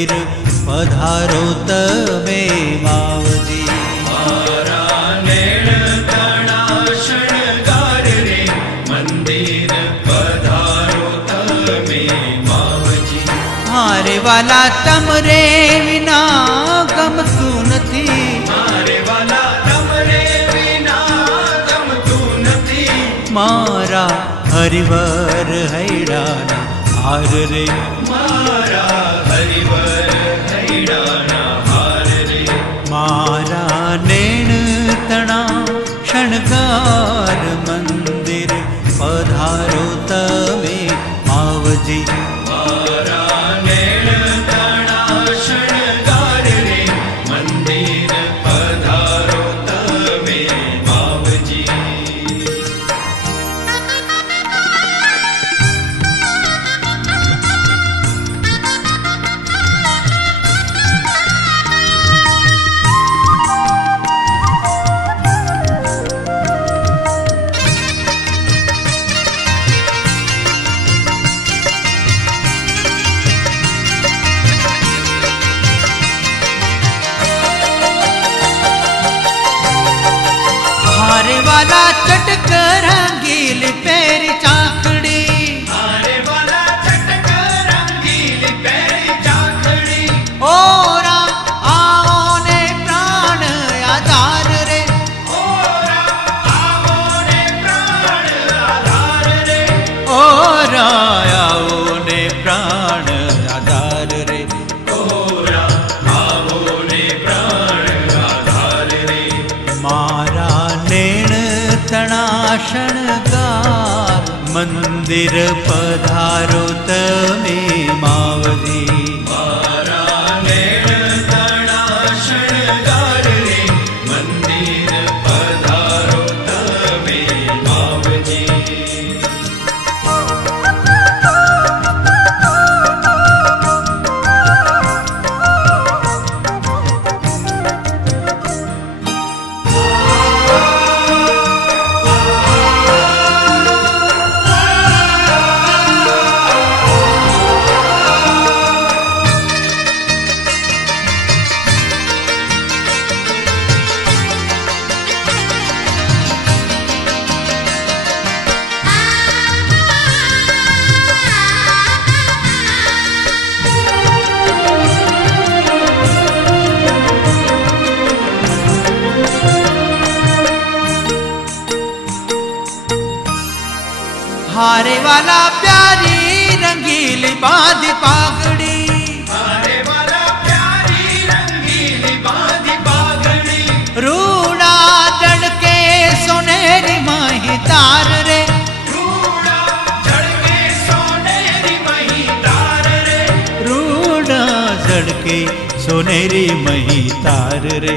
मंदिर पधारो तमे मावजी। मारा नैण तणा शणगार रे मंदिर पधारो तमे मावजी। मारे वाला तमरे विना गमतू नथी। मारे वाला तमरे विना गमतू नथी। मारा हरिवर हैडाना हार रे। मारा हरिवर हैडाना हार रे। मारा नैण तणा शणगार मंदिर पधारो तमे मावजी। मारा नैण तणा शणगार रे मंदिर पधारो तमे मावजी। हारे वाला चटक रंगील पैर चाखड़ी। हारे वाला चटक रंगील पैर चाखड़ी। ओरा आओ ने प्राण आधार रे। ओरा आओ ने प्राण आधार रे। ओरा आओ ने प्राण आधार रे। ओरा आओ ने प्राण आधार रे। मारा नैण तणा शणगार मंदिर पधारो तमे मावजी। मारा नैण तणा शणगार रे मंदिर पधारो तमे मावजी। हारे वाला प्यारी रंगील बांध पागड़ी। हारे वाला प्यारी रंगील बांध पागड़ी। रूड़ा जड़के सोनेरी माही तार रे। रूड़ा जड़के सोनेरी मही तार रे। रूड़ा जड़के सोनेरी मही तार रे।